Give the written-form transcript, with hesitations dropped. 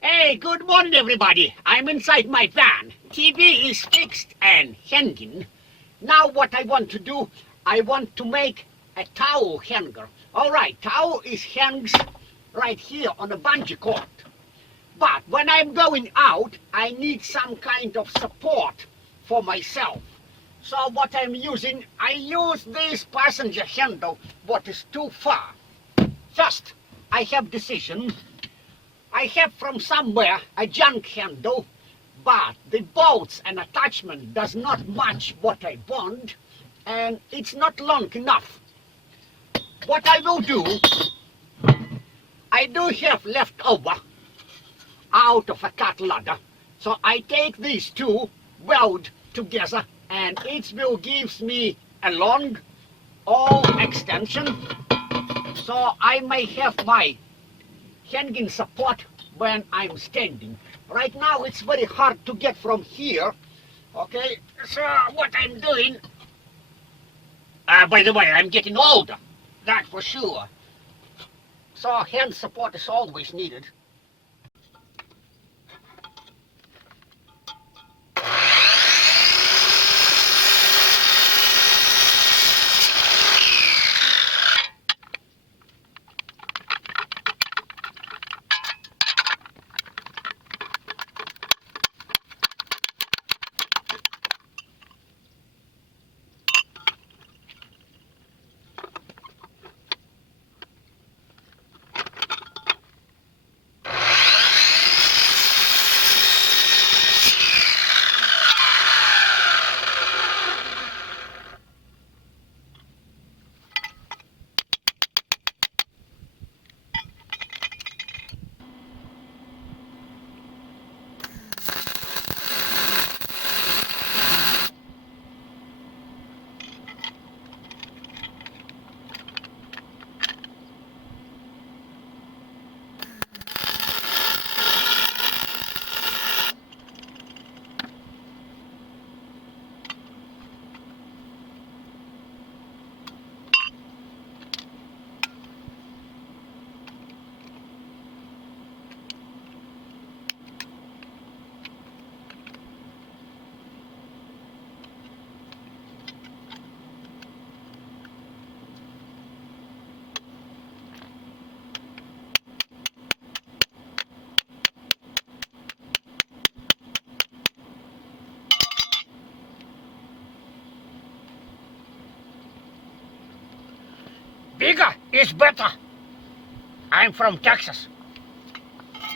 Hey, good morning, everybody. I'm inside my van. TV is fixed and hanging. Now what I want to do, I want to make a towel hanger. All right, towel is hangs right here on the bungee cord. But when I'm going out, I need some kind of support for myself. So what I'm using, I use this passenger handle, but is too far. First, I have decision. I have from somewhere a junk handle, but the bolts and attachment does not match what I want, and it's not long enough. What I will do, I do have leftover out of a cut ladder, so I take these two, weld together, and it will gives me a long all extension, so I may have my hanging support when I'm standing. Right now it's very hard to get from here. Okay, so what I'm doing, by the way, I'm getting older, that for sure. So hand support is always needed. Bigger is better. I'm from Texas.